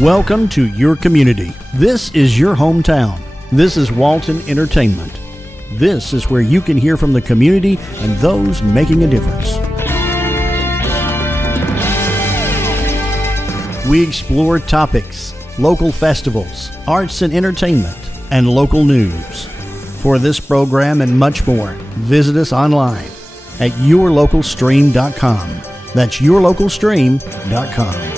Welcome to your community. This is your hometown. This is Walton Entertainment. This is where you can hear from the community and those making a difference. We explore topics, local festivals, arts and entertainment, and local news. For this program and much more, visit us online at yourlocalstream.com. That's yourlocalstream.com.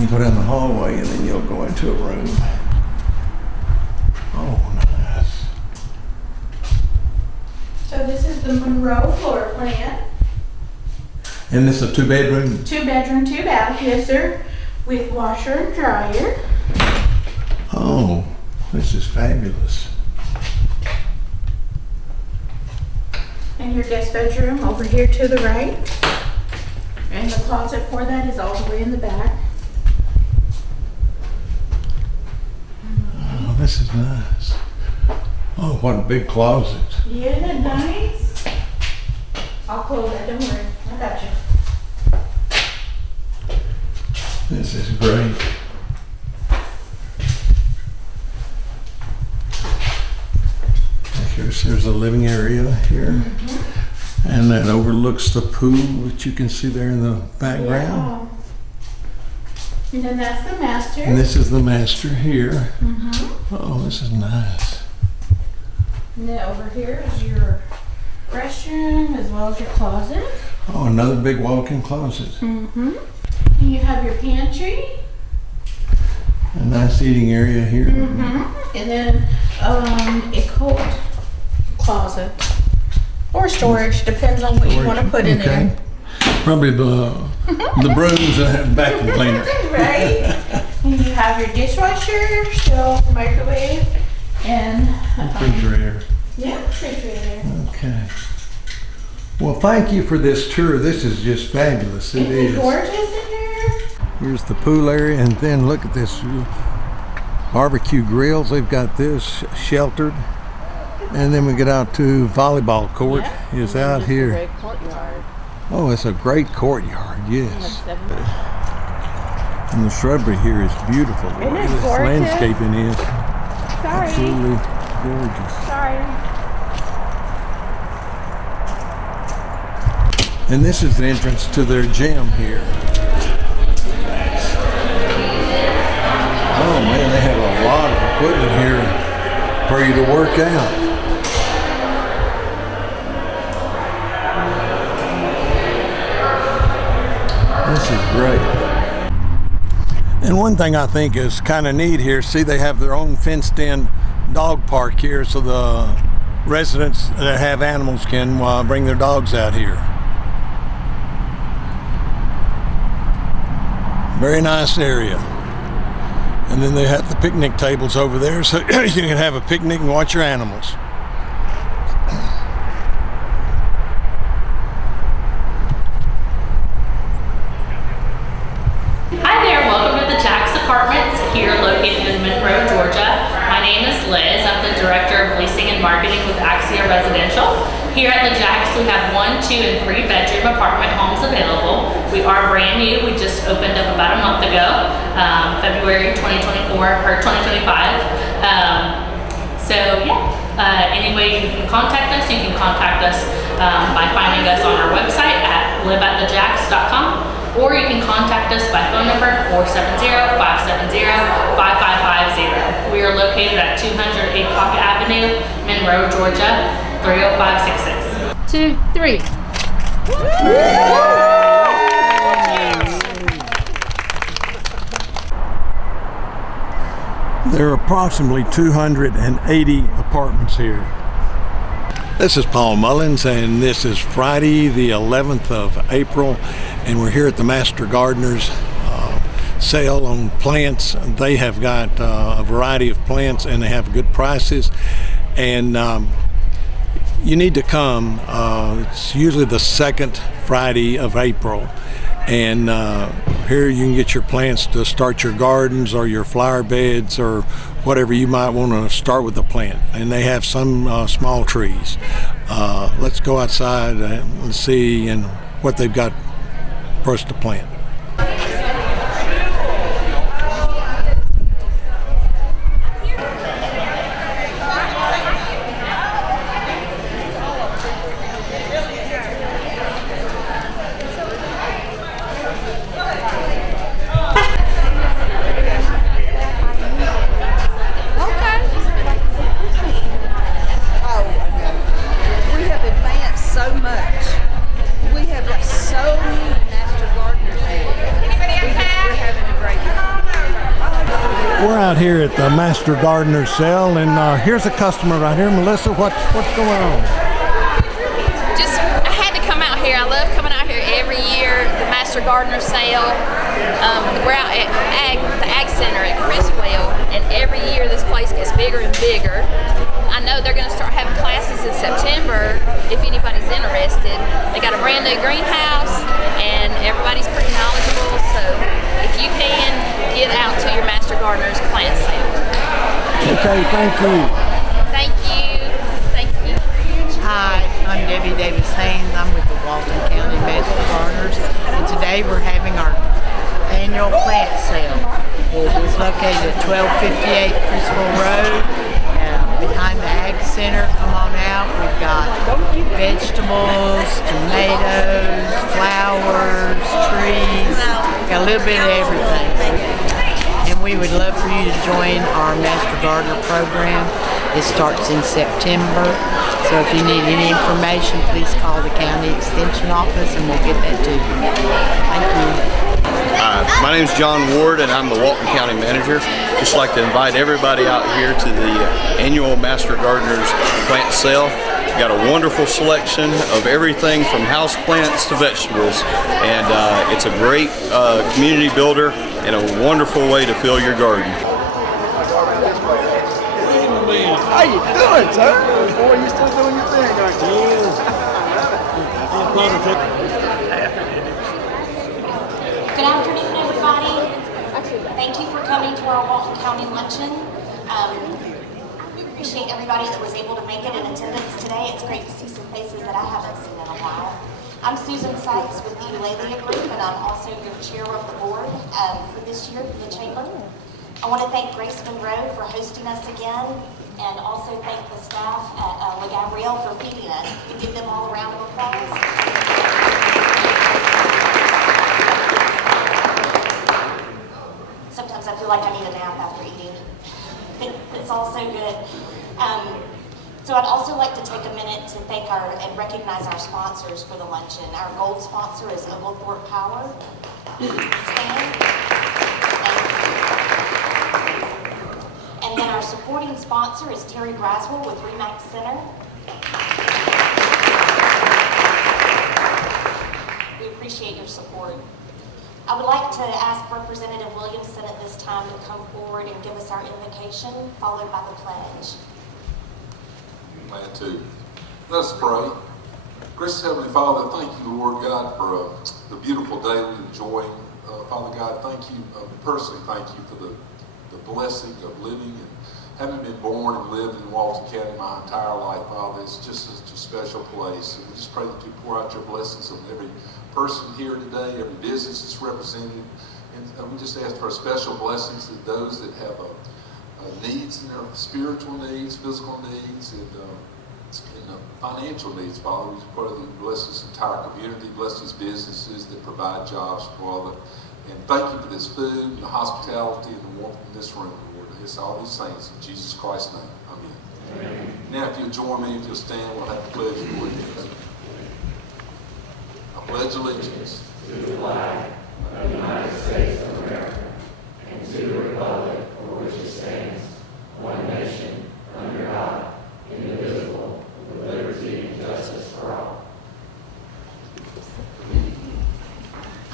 You go down the hallway and then you'll go into a room. Oh, nice. So this is the Monroe floor plan. And this is a two-bedroom? 2 bedroom, 2 bath, yes sir, with washer and dryer. Oh, this is fabulous. And your guest bedroom over here to the right. And the closet for that is all the way in the back. Oh, this is nice. Oh, what a big closet. Yeah, nice. I'll close that, don't worry, I got you. This is great. There's a living area here. Mm-hmm. And that overlooks the pool, which you can see there in the background. Yeah. And then that's the master. And this is the master here. Mm-hmm. Oh, this is nice. And then over here is your restroom as well as your closet. Oh, another big walk-in closet. Mm-hmm. And you have your pantry. A nice eating area here. Mm-hmm. And then a coat closet or storage, depends on what you want to put in there. Probably the brooms and vacuum cleaner. Right. And you have your dishwasher, stove, microwave, and refrigerator. Yeah, refrigerator. Okay. Well, thank you for this tour. This is just fabulous. It is. Gorgeous in here. Here's the pool area, and then look at this barbecue grills. They've got this sheltered, and then we get out to volleyball court. Is out here. Great courtyard. Oh, it's a great courtyard. Yes. And the shrubbery here is beautiful. The way this landscaping is absolutely gorgeous. Sorry. And this is the entrance to their gym here. Oh man, they have a lot of equipment here for you to work out. This is great. And one thing I think is kind of neat here, see they have their own fenced in dog park here so the residents that have animals can bring their dogs out here. Very nice area. And then they have the picnic tables over there so you can have a picnic and watch your animals. Hi there, welcome to the Jack's Apartments here located in Monroe, Georgia. My name is Liz. I'm the Director of Leasing and Marketing with Axia Residential. Here at the Jack's, we have 1, 2, and 3 bedroom apartment homes available. We are brand new. We just opened up about a month ago, February 2024 or 2025. Any way you can contact us, you can contact us by finding us on our website at liveatthejacks.com, or you can contact us by phone number 470-570-5550. We are located at 200 Acock Avenue, Monroe, Georgia, 30566. 2, 3. There are approximately 280 apartments here. This is Paul Mullins, and this is Friday the 11th of April, and we're here at the Master Gardener's sale on plants. They have got a variety of plants and they have good prices, and you need to come. It's usually the second Friday of April, And here you can get your plants to start your gardens or your flower beds or whatever you might want to start with a plant. And they have some small trees. Let's go outside and see and what they've got for us to plant. We're out here at the Master Gardener sale, and here's a customer right here. Melissa, what's going on? I had to come out here. I love coming out here every year. The Master Gardener sale. We're out at the Ag Center at Criswell, and every year this place gets bigger and bigger. I know they're going to start having classes in September if anybody's interested. They got a brand new greenhouse, and everybody's pretty knowledgeable. So if you can, get out to your Master Gardener's plant sale. Okay, thank you. Thank you. Thank you. Hi, I'm Debbie Davis Haynes. I'm with the Walton County Master Gardeners, and today we're having our annual plant sale. It is located at 1258 Criswell Road, behind the Ag Center. Come on out. We've got vegetables, tomatoes, flowers, trees, got a little bit of everything. And we would love for you to join our Master Gardener program. It starts in September. So if you need any information, please call the county extension office and we'll get that to you. Thank you. My name is John Ward and I'm the Walton County Manager. Just like to invite everybody out here to the annual Master Gardeners plant sale. We've got a wonderful selection of everything from house plants to vegetables, and it's a great community builder and a wonderful way to fill your garden. How you doing, sir? Boy, you still doing your thing, aren't you? Good afternoon, everybody. Thank you for coming to our Walton County luncheon. We appreciate everybody that was able to make it in attendance today. It's great to see some faces that I haven't seen in a while. I'm Susan Sykes with the Eulalia Group, and I'm also your chair of the board for this year for the Chamber. I want to thank Grace Monroe for hosting us again, and also thank the staff at La Gabrielle for feeding us. We give them all a round of applause. Sometimes I feel like I need a nap after eating. It's all so good. So I'd also like to take a minute to thank and recognize our sponsors for the luncheon. Our gold sponsor is Oglethorpe Power. Stand. And then our supporting sponsor is Terry Braswell with Remax Center. We appreciate your support. I would like to ask Representative Williamson at this time to come forward and give us our invocation, followed by the pledge. Glad to. Let us pray. Gracious Heavenly Father, thank you, Lord God, for the beautiful day we enjoy. Father God, thank you, personally thank you for the blessing of living and having been born and lived in Walton County my entire life, Father. It's just such a special place. And we just pray that you pour out your blessings on every person here today, every business that's represented. And we just ask for special blessings to those that have needs in their spiritual needs, physical needs, and financial needs, Father. We pray that you bless this entire community, bless these businesses that provide jobs, Father. And thank you for this food and the hospitality and the warmth in this room, Lord. It's all these things in Jesus Christ's name. Amen. Amen. Now, if you'll join me, if you'll stand, we'll have the pledge of allegiance. I pledge allegiance to the flag of the United States of America and to the republic for which it stands, one nation, under God, indivisible, with liberty and justice for all.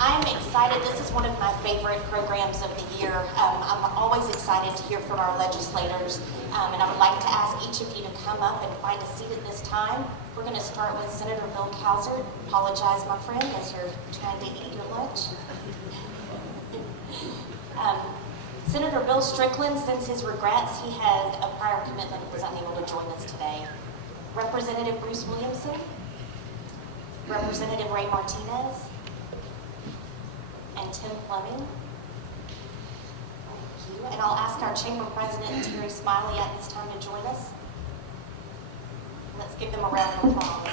I'm excited. This is one of my favorite programs of the year. I'm always excited excited to hear from our legislators. And I would like to ask each of you to come up and find a seat at this time. We're going to start with Senator Bill Cowsert. Apologize, my friend, as you're trying to eat your lunch. Senator Bill Strickland sends his regrets. He had a prior commitment and was unable to join us today. Representative Bruce Williamson, Representative Ray Martinez, and Tim Fleming. Thank you. And I'll ask our chamber president, Terry Smiley, at this time to join us. Let's give them a round of applause.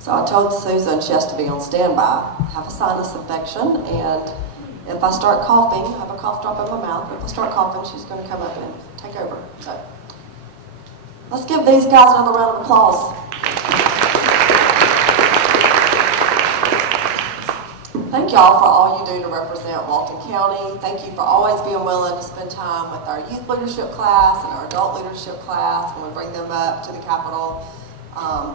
So I told Susan she has to be on standby. I have a sinus infection, and if I start coughing, I have a cough drop in my mouth, but if I start coughing, she's going to come up and take over. So let's give these guys another round of applause. Thank y'all for all you do to represent Walton County. Thank you for always being willing to spend time with our youth leadership class and our adult leadership class when we bring them up to the Capitol.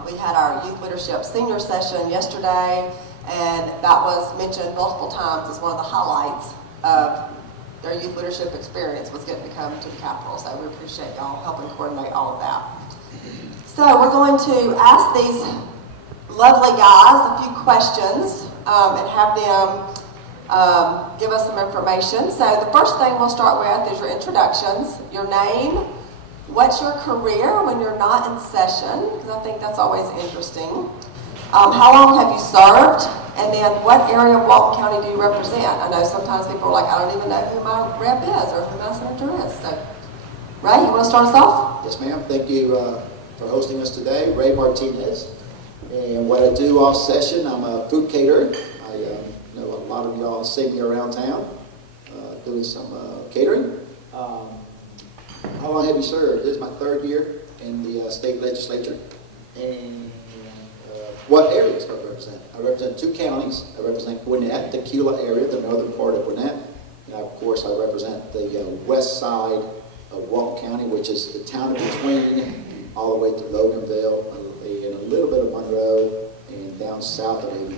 We had our youth leadership senior session yesterday, and that was mentioned multiple times as one of the highlights of their youth leadership experience was getting to come to the Capitol. So we appreciate y'all helping coordinate all of that. So we're going to ask these lovely guys a few questions and have them give us some information. So the first thing we'll start with is your introductions, your name, what's your career when you're not in session, because I think that's always interesting. How long have you served? And then what area of Walton County do you represent? I know sometimes people are like, I don't even know who my rep is or who my senator is. So, Ray, you want to start us off? Yes, ma'am. Thank you for hosting us today. Ray Martinez. And what I do off session, I'm a food caterer. I know a lot of y'all see me around town doing some catering. How long have you served? This is my third year in the state legislature. And what areas do I represent? I represent 2 counties. I represent Gwinnett, the Tequila area, the northern part of Gwinnett. And of course, I represent the west side of Walton County, which is the town in between, all the way to Loganville, and a little bit of Monroe, and down south of 81.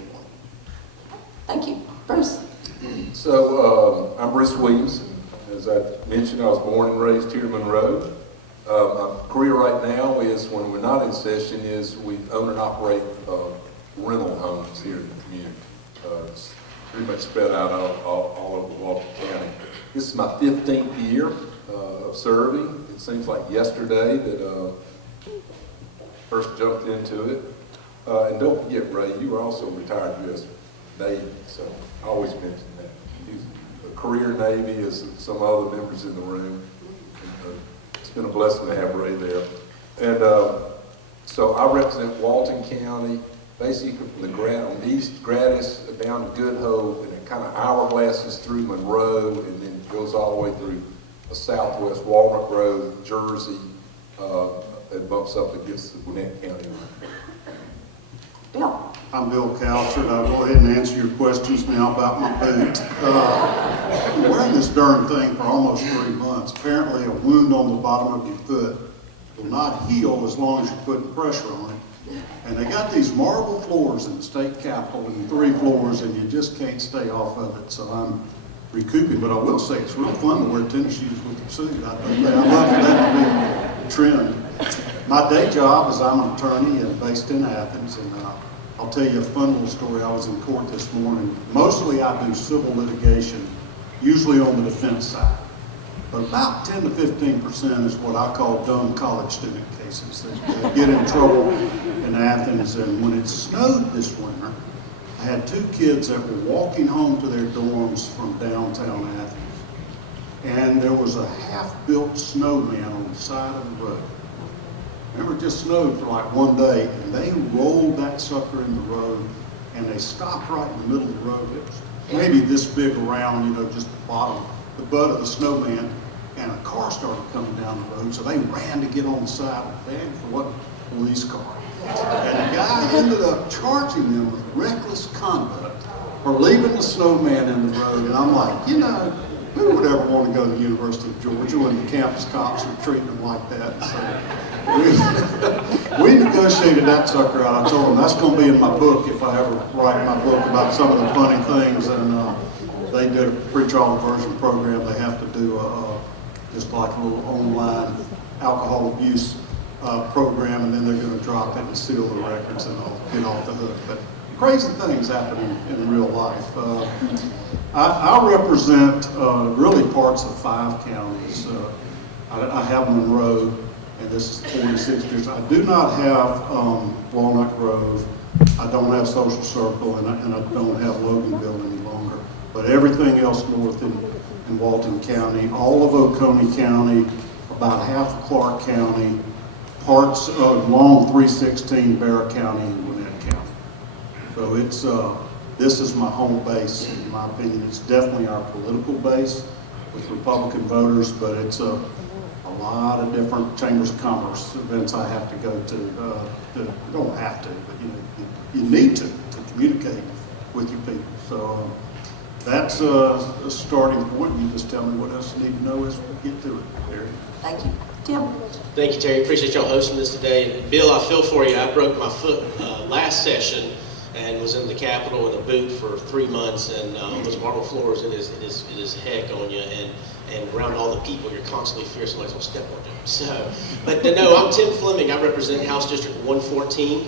Thank you. Bruce. So I'm Bruce Williams. As I mentioned, I was born and raised here in Monroe. My career right now is, when we're not in session, is we own and operate rental homes here in the community. It's pretty much spread out all over Walton County. This is my 15th year of serving. It seems like yesterday that first jumped into it. And don't forget, Ray, you were also retired U.S. Navy, so I always mention that. He's a career Navy, as some other members in the room. It's been a blessing to have Ray there. And so I represent Walton County, basically from on East Gratis down to Good Hope, and it kind of hourglasses through Monroe, and then goes all the way through the southwest Walnut Grove, Jersey, and bumps up against the Gwinnett County line. Bill. I'm Bill Cowsert. I'll go ahead and answer your questions now about my boot. I've been wearing this darn thing for almost 3 months. Apparently a wound on the bottom of your foot will not heal as long as you put pressure on it. And they got these marble floors in the state capitol and 3 floors, and you just can't stay off of it. So I'm recouping, but I will say it's real fun to wear tennis shoes with the suit. I love that to be a trend. My day job is I'm an attorney and based in Athens, and I'll tell you a fun little story. I was in court this morning. Mostly I do civil litigation, usually on the defense side. But about 10 to 15% is what I call dumb college student cases. They get in trouble in Athens, and when it snowed this winter, I had 2 kids that were walking home to their dorms from downtown Athens. And there was a half-built snowman on the side of the road. Remember, it just snowed for like 1 day, and they rolled that sucker in the road, and they stopped right in the middle of the road. It was maybe this big around, just the bottom, the butt of the snowman, and a car started coming down the road, so they ran to get on the side, and it wasn't a police car. And the guy ended up charging them with reckless conduct for leaving the snowman in the road, and I'm like, who would ever want to go to the University of Georgia when the campus cops are treating them like that? So we negotiated that sucker out. I told them that's going to be in my book if I ever write my book about some of the funny things. And they did a pretrial diversion program. They have to do just like a little online alcohol abuse program, and then they're going to drop it and seal the records and all, get off the hook. But crazy things happen in real life. I represent really parts of 5 counties. I have Monroe, and this is 46 years. I do not have Walnut Grove. I don't have Social Circle, and I don't have Loganville any longer. But everything else north in Walton County, all of Oconee County, about half of Clark County, parts of long 316 Barrett County and Gwinnett County. So it's this is my home base, in my opinion. It's definitely our political base with Republican voters, but it's a lot of different chambers of commerce events I have to go to. Don't have to, but you need to communicate with your people. So that's a starting point. You just tell me what else you need to know as we get to it. Terry. Thank you. Tim. Thank you, Terry. Appreciate y'all hosting this today. And Bill, I feel for you. I broke my foot last session and was in the Capitol in a boot for 3 months, and those marble floors, it is heck on you, and around all the people, you're constantly fearing somebody's going to step on you. So, but no, I'm Tim Fleming. I represent House District 114,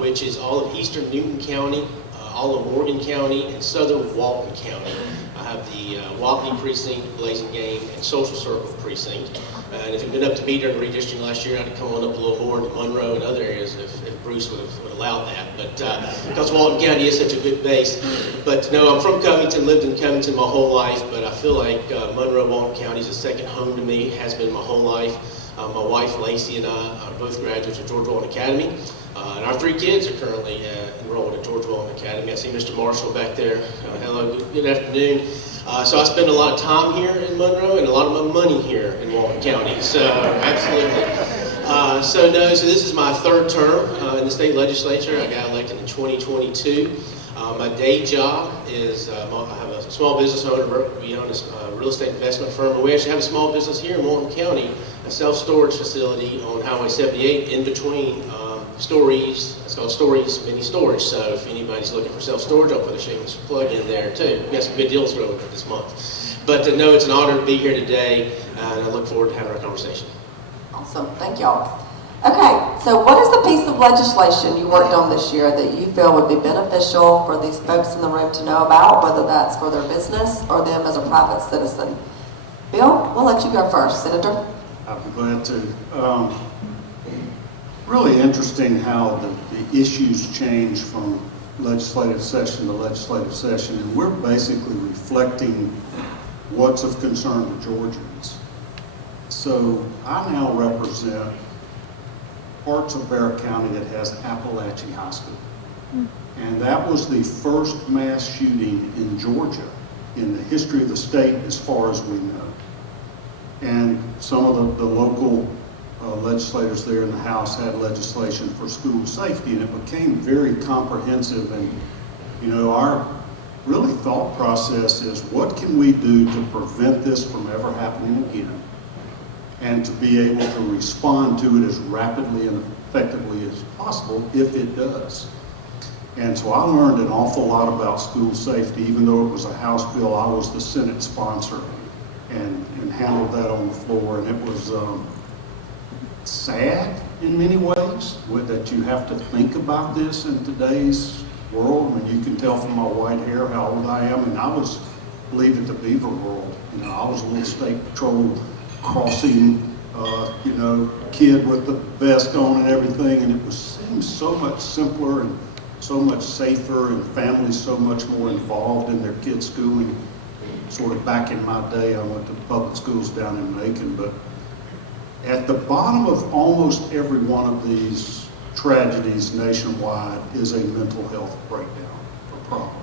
which is all of eastern Newton County, all of Morgan County, and southern Walton County. I have the Wapney Precinct, Blazing Game, and Social Circle Precinct. And if it had been up to me during the redistricting last year, I'd have come on up a little more into Monroe and other areas if Bruce would have allowed that. But because Walton County is such a good base. But no, I'm from Covington, lived in Covington my whole life, but I feel like Monroe, Walton County is a second home to me, has been my whole life. My wife, Lacey, and I are both graduates of George Walton Academy. And our 3 kids are currently enrolled at George Walton Academy. I see Mr. Marshall back there. Hello, good afternoon. So I spend a lot of time here in Monroe and a lot of my money here in Walton County. So absolutely. So this is my 3rd term in the state legislature. I got elected in 2022. My day job is I have a small business owner. We own a real estate investment firm, and we actually have a small business here in Walton County, a self-storage facility on Highway 78 in between Stories. It's called Stories Mini Storage. So if anybody's looking for self-storage, I'll put a shameless plug in there too. We got some good deals rolling this month. But no, it's an honor to be here today, and I look forward to having our conversation. Awesome. Thank y'all. Okay, so what is the piece of legislation you worked on this year that you feel would be beneficial for these folks in the room to know about, whether that's for their business or them as a private citizen? Bill, we'll let you go first. Senator? I'd be glad to. Really interesting how the issues change from legislative session to legislative session, and we're basically reflecting what's of concern to Georgians. So I now represent parts of Barrett County that has Appalachia High School. And that was the first mass shooting in Georgia in the history of the state as far as we know. And some of the local legislators there in the House had legislation for school safety, and it became very comprehensive. And our really thought process is, what can we do to prevent this from ever happening again, and to be able to respond to it as rapidly and effectively as possible if it does. And so I learned an awful lot about school safety. Even though it was a House bill, I was the Senate sponsor and handled that on the floor. And it was sad in many ways that you have to think about this in today's world. I mean, you can tell from my white hair how old I am, and I was, believe it, the Beaver world. I was a little state patrol crossing, kid with the vest on and everything, and it seemed so much simpler and so much safer, and families so much more involved in their kids' schooling. Sort of back in my day, I went to public schools down in Macon, but at the bottom of almost every one of these tragedies nationwide is a mental health breakdown or problem.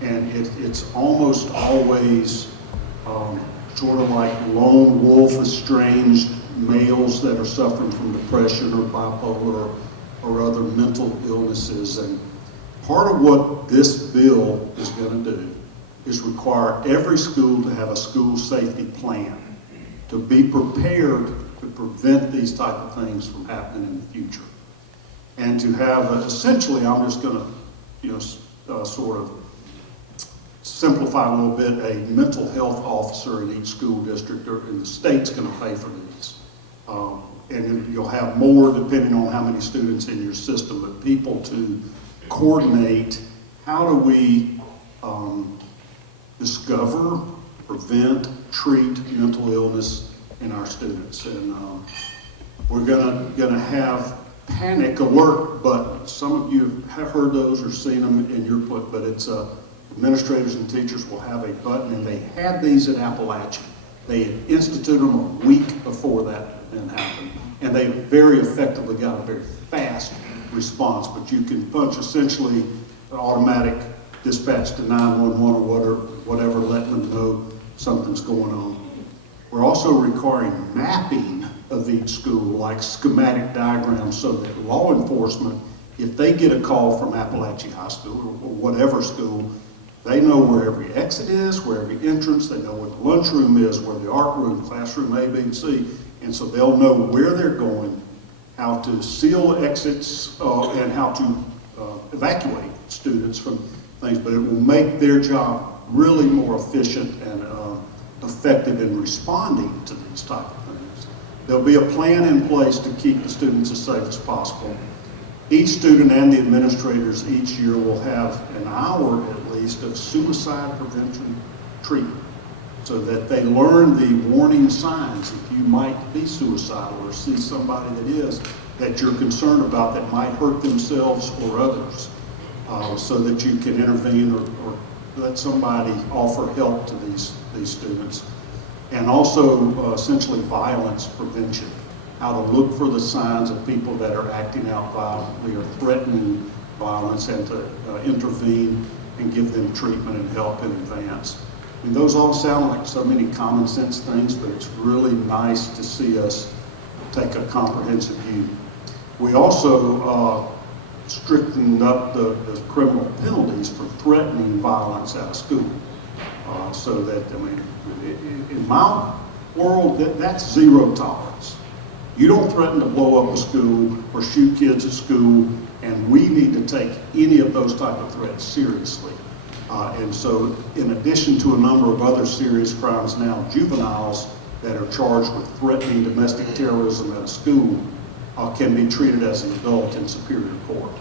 And it's almost always sort of like lone wolf estranged males that are suffering from depression or bipolar or other mental illnesses. And part of what this bill is going to do is require every school to have a school safety plan to be prepared to prevent these type of things from happening in the future. And to have, essentially, I'm just going to, sort of simplify a little bit, a mental health officer in each school district, and the state's going to pay for these. And you'll have more depending on how many students in your system, but people to coordinate how do we discover, prevent, treat mental illness in our students. And we're gonna have panic alert buttons. Some of you have heard those or seen them in your book, but it's administrators and teachers will have a button, and they had these at Appalachia. They had instituted them a week before that event happened, and they very effectively got a very fast response. But you can punch essentially an automatic dispatch to 911 or whatever, letting them know something's going on. We're also requiring mapping of each school, like schematic diagrams, so that law enforcement, if they get a call from Appalachia High School or whatever school, they know where every exit is, where every entrance, they know where the lunchroom is, where the art room, classroom A, B, and C, and so they'll know where they're going, how to seal exits, and how to evacuate students from things, but it will make their job really more efficient and effective in responding to these type of things. There'll be a plan in place to keep the students as safe as possible. Each student and the administrators each year will have an hour at least of suicide prevention treatment, so that they learn the warning signs if you might be suicidal or see somebody that is, that you're concerned about that might hurt themselves or others, so that you can intervene or let somebody offer help to these students. And also essentially violence prevention, how to look for the signs of people that are acting out violently or threatening violence, and to intervene and give them treatment and help in advance. And those all sound like so many common sense things, but it's really nice to see us take a comprehensive view. We also strictened up the criminal penalties for threatening violence at a school. So that, I mean, in my world, that's zero tolerance. You don't threaten to blow up a school or shoot kids at school, and we need to take any of those type of threats seriously. And so, in addition to a number of other serious crimes now, juveniles that are charged with threatening domestic terrorism at a school can be treated as an adult in Superior Court.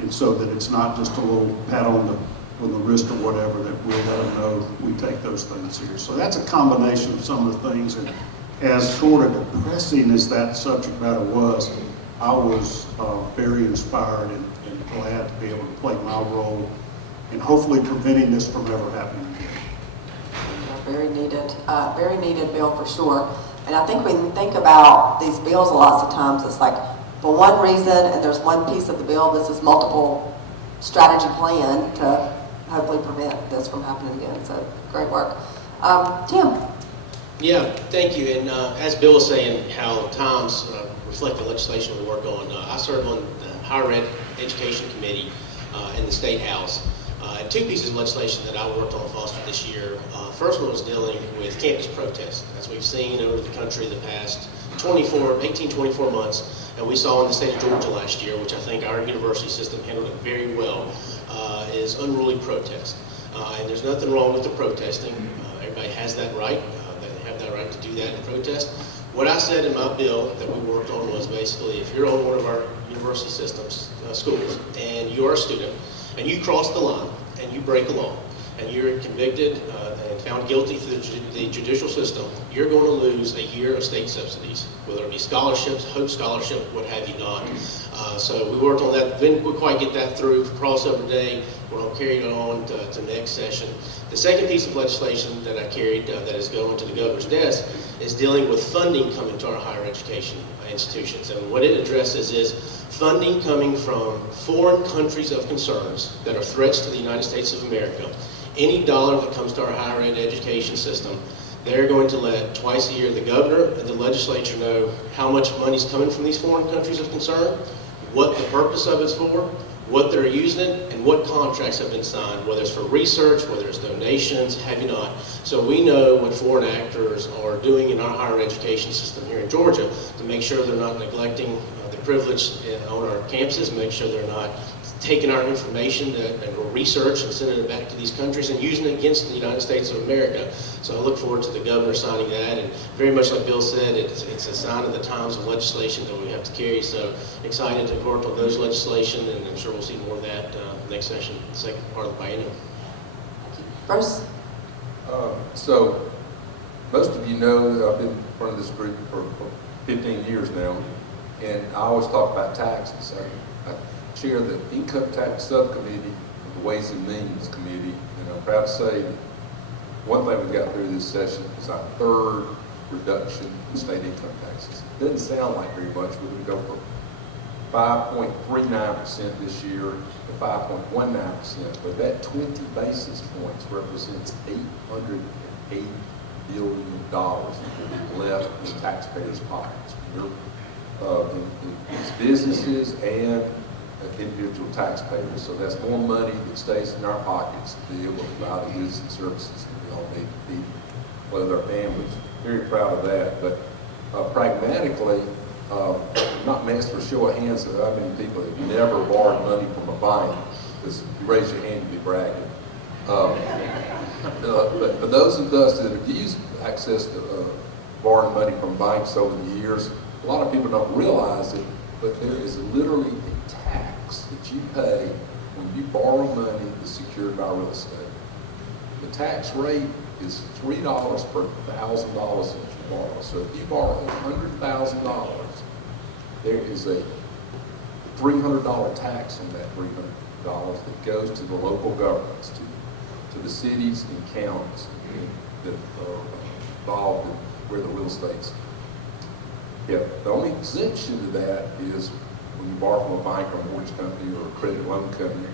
And so that it's not just a little pat on the wrist or whatever, that we'll let them know we take those things serious. So that's a combination of some of the things, and as sort of depressing as that subject matter was, I was very inspired and glad to be able to play my role in hopefully preventing this from ever happening again. Very needed bill for sure. And I think when we think about these bills, lots of times it's like, for one reason, and there's one piece of the bill, this is multiple strategy plan to hopefully prevent this from happening again. So great work. Tim. Yeah, thank you. And as Bill was saying, how times reflect the legislation we work on. I serve on the Higher Ed Education Committee in the State House. Two pieces of legislation that I worked on fostered this year. First one was dealing with campus protests, as we've seen over the country the past 18-24 months, and we saw in the state of Georgia last year, which I think our university system handled it very well, is unruly protest. And there's nothing wrong with the protesting. Everybody has that right. They have that right to do that and protest. What I said in my bill that we worked on was basically, if you're on one of our university systems, schools, and you're a student, and you cross the line, and you break a law, and you're convicted and found guilty through the judicial system, you're going to lose a year of state subsidies, whether it be scholarships, Hope Scholarship, what have you not. So we worked on that. Didn't quite get that through for crossover day. We're going to carry it on to next session. The second piece of legislation that I carried that is going to the governor's desk is dealing with funding coming to our higher education institutions. And what it addresses is funding coming from foreign countries of concerns that are threats to the United States of America. Any dollar that comes to our higher ed education system, they're going to let twice a year the governor and the legislature know how much money is coming from these foreign countries of concern, what the purpose of it's for, what they're using it, and what contracts have been signed, whether it's for research, whether it's donations, have you not. So we know what foreign actors are doing in our higher education system here in Georgia to make sure they're not neglecting the privilege on our campuses, make sure they're not taking our information and research and sending it back to these countries and using it against the United States of America. So I look forward to the governor signing that, and very much like Bill said, it's a sign of the times of legislation that we have to carry. So excited to work on those legislation, and I'm sure we'll see more of that next session, the second part of the biennium. Bruce? So most of you know that I've been in front of this group for 15 years now, and I always talk about taxes. I chair the Income Tax Subcommittee of the Ways and Means Committee, and I'm proud to say that one thing we got through this session is our third reduction in state income taxes. It doesn't sound like very much. We're going to go from 5.39% this year to 5.19%, but that 20 basis points represents $808 billion that will be left in taxpayers' pockets. It's businesses and individual taxpayers. So that's more money that stays in our pockets to be able to buy the goods and services that we all need to feed, with our families. Very proud of that. But pragmatically, I'm not asked for a show of hands of how many people have never borrowed money from a bank, because if you raise your hand, you'll be bragging. But for those of us that have used access to borrowing money from banks over the years, a lot of people don't realize it, but there is literally a tax that you pay when you borrow money that's secured by real estate. The tax rate is $3 per $1,000 that you borrow. So if you borrow $100,000, there is a $300 tax on that $300 that goes to the local governments, to the cities and counties that are involved in where the real estate's. Yeah, the only exemption to that is when you borrow from a bank or a mortgage company or a credit loan company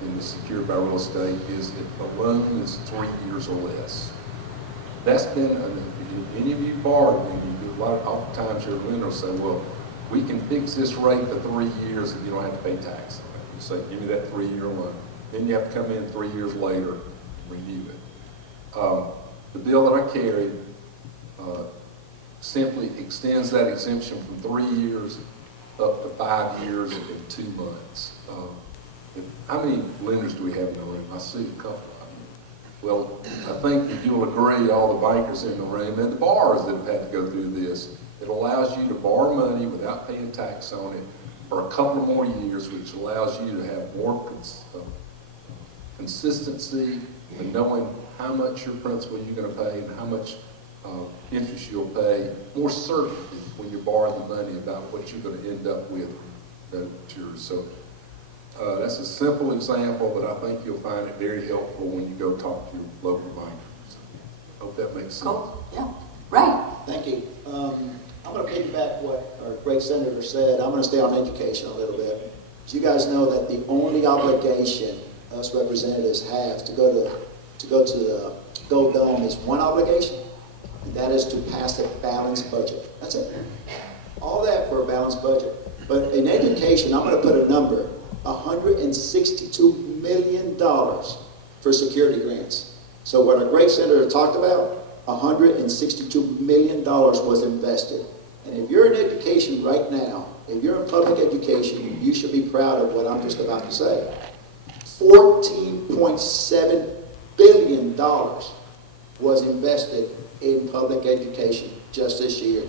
and is secured by real estate, is if the loan is 3 years or less. That's been, if any of you borrow, and you do a lot of, oftentimes your lender will say, well, we can fix this rate to 3 years and you don't have to pay tax on it. You say, give me that 3-year loan. Then you have to come in 3 years later and renew it. The bill that I carried simply extends that exemption from 3 years up to 5 years and 2 months. How many lenders do we have in the room? I see a couple. Well, I think that you'll agree, all the bankers in the room and the borrowers that have had to go through this, it allows you to borrow money without paying tax on it for a couple more years, which allows you to have more consistency in knowing how much your principal you're going to pay and how much interest you'll pay, more certainty when you're borrowing the money about what you're going to end up with. So that's a simple example, but I think you'll find it very helpful when you go talk to your local bankers. Hope that makes sense. Cool. Yeah. Right. Thank you. I'm going to piggyback what our great senator said. I'm going to stay on education a little bit. So you guys know that the only obligation us representatives have to go to the Gold Dome is one obligation, and that is to pass a balanced budget. That's it. All that for a balanced budget. But in education, I'm going to put a number, $162 million for security grants. So what our great senator talked about, $162 million was invested. And if you're in education right now, if you're in public education, you should be proud of what I'm just about to say. $14.7 billion was invested in public education just this year.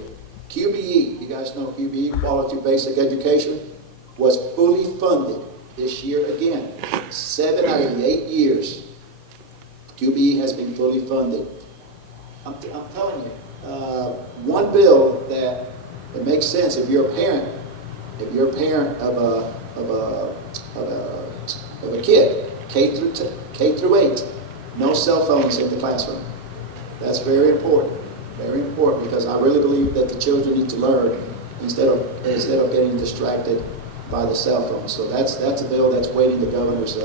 QBE, you guys know QBE, Quality Basic Education, was fully funded this year again. 7 out of the 8 years, QBE has been fully funded. I'm telling you, one bill that it makes sense if you're a parent of a kid, K through 8, no cell phones in the classroom. That's very important because I really believe that the children need to learn instead of getting distracted by the cell phone. So that's a bill that's waiting the governor's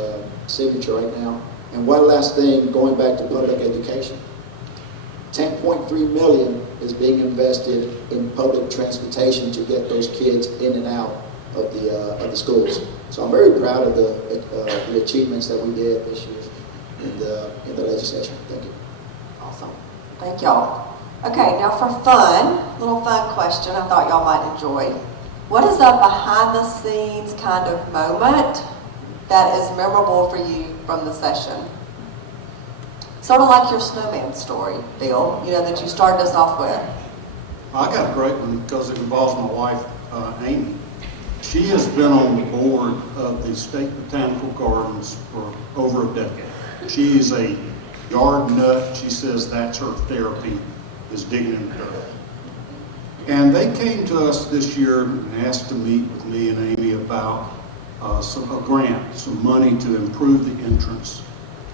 signature right now. And one last thing, going back to public education. $10.3 million is being invested in public transportation to get those kids in and out of the schools. So I'm very proud of the achievements that we did this year in the legislation. Thank you. Awesome. Thank y'all. Okay, now for fun, little fun question I thought y'all might enjoy. What is a behind the scenes kind of moment that is memorable for you from the session? Sort of like your snowman story, Bill, that you started us off with. I got a great one because it involves my wife, Amy. She has been on the board of the State Botanical Gardens for over a decade. She is a yard nut. She says that's her therapy, is digging in the dirt. And they came to us this year and asked to meet with me and Amy about a grant, some money to improve the entrance.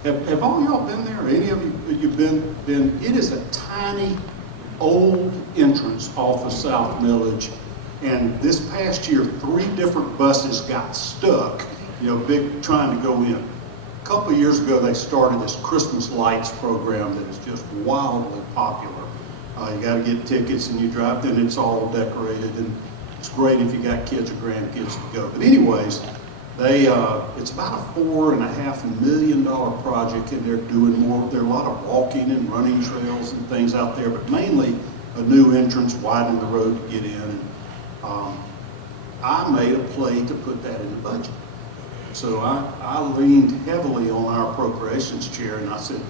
Have all y'all been there? Any of you've been? It is a tiny, old entrance off of South Village. And this past year, 3 different buses got stuck, trying to go in. A couple of years ago, they started this Christmas lights program that is just wildly popular. You got to get tickets and you drive, then it's all decorated, and it's great if you got kids or grandkids to go. But anyways, it's about a $4.5 million project, and they're doing more. There are a lot of walking and running trails and things out there, but mainly a new entrance, widening the road to get in. And, I made a play to put that in the budget. So I leaned heavily on our appropriations chair, and I said,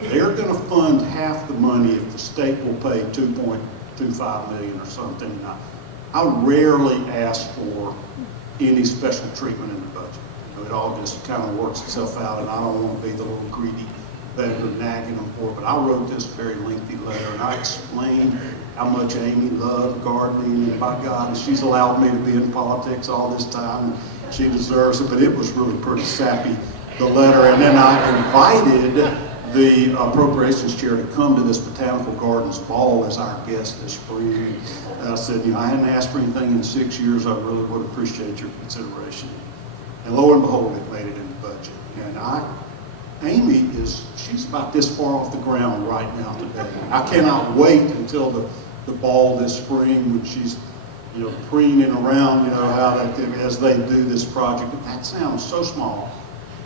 they're going to fund half the money if the state will pay $2.25 million or something. Now, I rarely ask for any special treatment in the budget. It all just kind of works itself out, and I don't want to be the little greedy vendor nagging them for it. But I wrote this very lengthy letter, and I explained how much Amy loved gardening, and by God, she's allowed me to be in politics all this time. She deserves it, but it was really pretty sappy, the letter. And then I invited the appropriations chair to come to this Botanical Gardens ball as our guest this spring. And I said, I hadn't asked for anything in 6 years. I really would appreciate your consideration. And lo and behold, it made it in the budget. And Amy she's about this far off the ground right now today. I cannot wait until the ball this spring when she's, preening around, as they do this project. But that sounds so small.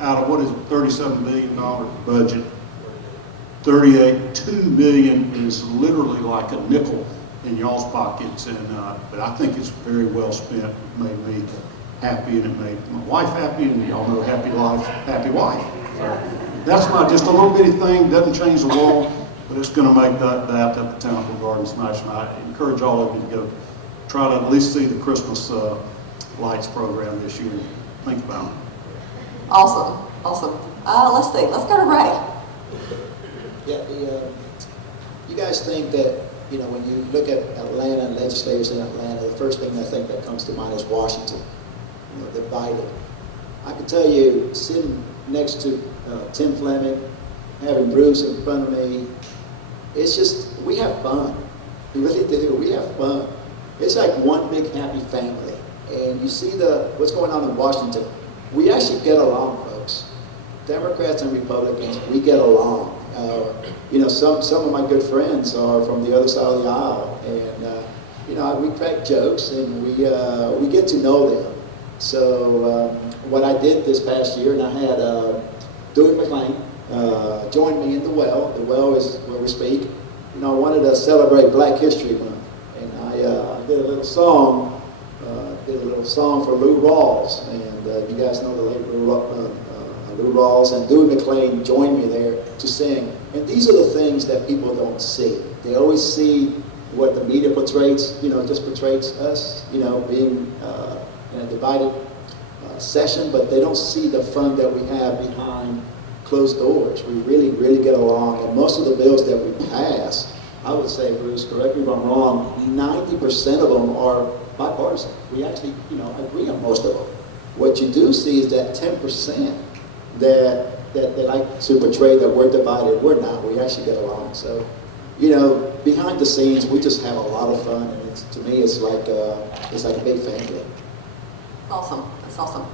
Out of what is a $37 billion budget, $2 million is literally like a nickel in y'all's pockets. And but I think it's very well spent. It made me happy, and it made my wife happy, and y'all know happy life, happy wife. So that's just a little bitty thing. Doesn't change the world, but it's going to make that Botanical Gardens nice. And I encourage all of you to go try to at least see the Christmas lights program this year. Think about it. Awesome. Let's see. Let's go to Ray. Yeah, you guys think that, when you look at Atlanta and legislators in Atlanta, the first thing I think that comes to mind is Washington, divided. I can tell you, sitting next to Tim Fleming, having Bruce in front of me, it's just, we have fun. We really do. We have fun. It's like one big happy family. And you see what's going on in Washington. We actually get along, folks. Democrats and Republicans, we get along. Some of my good friends are from the other side of the aisle, and we crack jokes and we get to know them. So what I did this past year, and I had Dewey McLean join me in the Well. The Well is where we speak. I wanted to celebrate Black History Month, and I did a little song. For Lou Rawls, and you guys know the late Lou Rawls, and Dewey McLean joined me there to sing. And these are the things that people don't see. They always see what the media portrays, just portrays us, being in a divided session, but they don't see the fun that we have behind closed doors. We really, really get along, and most of the bills that we pass, I would say, Bruce, correct me if I'm wrong, 90% of them are bipartisan. We actually, agree on most of them. What you do see is that 10% that they like to portray that we're divided. We're not. We actually get along. So, behind the scenes, we just have a lot of fun, and to me, it's like a big family. Awesome. That's awesome.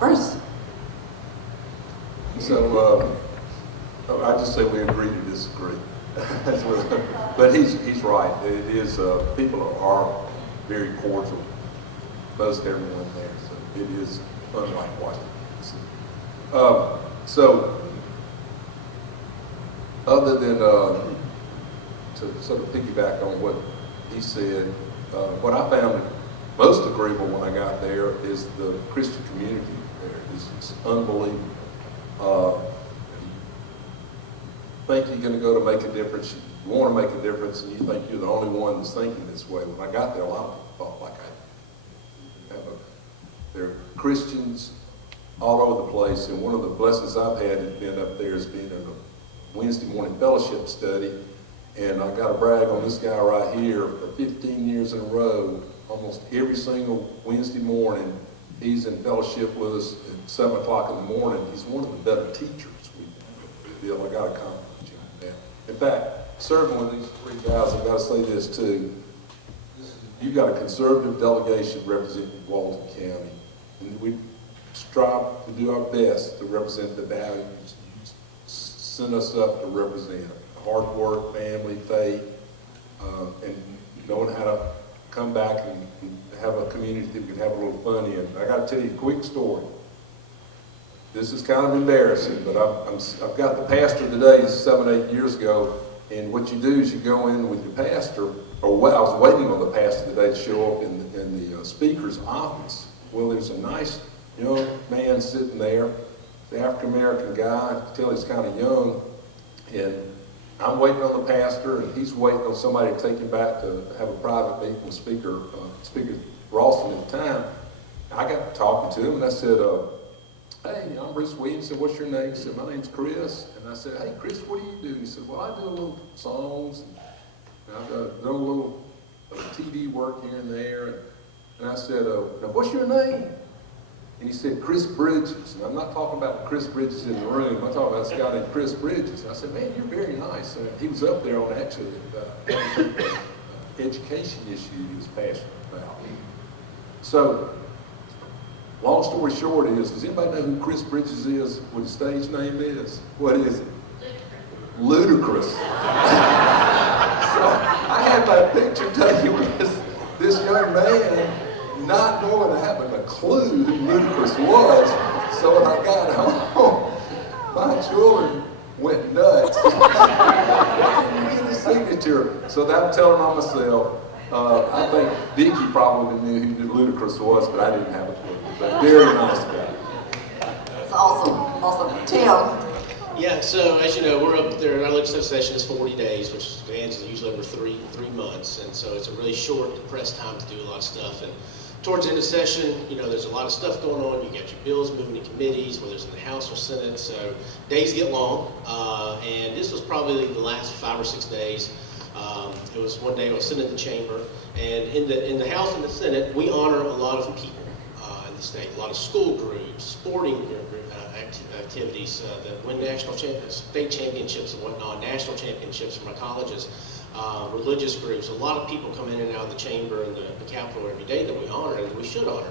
Bruce. So, I just say we agree to disagree. But he's right. It is people are very cordial, most everyone there. So it is unlike Washington, D.C. So, other than to sort of piggyback on what he said, what I found most agreeable when I got there is the Christian community there. It's unbelievable. Think you're going to go to make a difference, you want to make a difference, and you think you're the only one that's thinking this way. When I got there, a lot of people thought like I have. There are Christians all over the place, and one of the blessings I've had being up there is being in a Wednesday morning fellowship study, and I got to brag on this guy right here. For 15 years in a row, almost every single Wednesday morning, he's in fellowship with us at 7 o'clock in the morning. He's one of the better teachers we feel. I got to compliment you on that. In fact, serving with these three guys, I've got to say this too. You've got a conservative delegation representing Walton County, and we strive to do our best to represent the values you sent us up to represent. Hard work, family, faith, and knowing how to come back and have a community that we can have a little fun in. I got to tell you a quick story. This is kind of embarrassing, but I've got the pastor today 7, 8 years ago, and what you do is you go in with your pastor, or well, I was waiting on the pastor today to show up in the speaker's office. Well, there's a nice young man sitting there, the African-American guy. I can tell he's kind of young, and I'm waiting on the pastor, and he's waiting on somebody to take him back to have a private meeting with Speaker Ralston at the time. I got talking to him, and I said, hey, I'm Bruce Williams. What's your name? He said, my name's Chris. And I said, hey, Chris, what do you do? He said, well, I do a little songs, and I've done a little TV work here and there. And I said, now what's your name? And he said, Chris Bridges. And I'm not talking about the Chris Bridges in the room. I'm talking about this guy named Chris Bridges. And I said, man, you're very nice. And he was up there on actually education issue he was passionate about. So, long story short is, does anybody know who Chris Bridges is, what his stage name is? What is it? Ludicrous. So, I had my picture taken with this young man, not knowing, having a clue who Ludicrous was. So when I got home, my children went nuts. Why didn't you get the signature? So that I'm telling on myself. I think Vicky probably knew who Ludicrous was, but I didn't have a clue. But very nice guy. That's awesome. Tim. Yeah, so as you know, we're up there, our legislative session is 40 days, which is usually over three months, and so it's a really short, compressed time to do a lot of stuff. And towards the end of session, you know, there's a lot of stuff going on. You got your bills moving to committees, whether it's in the House or Senate, so days get long. And this was probably the last 5 or 6 days. It was one day I was sitting in the chamber, and in the House and the Senate, we honor a lot of people in the state, a lot of school groups, sporting activities that win state championships and whatnot, national championships from our colleges, religious groups. A lot of people come in and out of the chamber and the Capitol every day that we honor and that we should honor.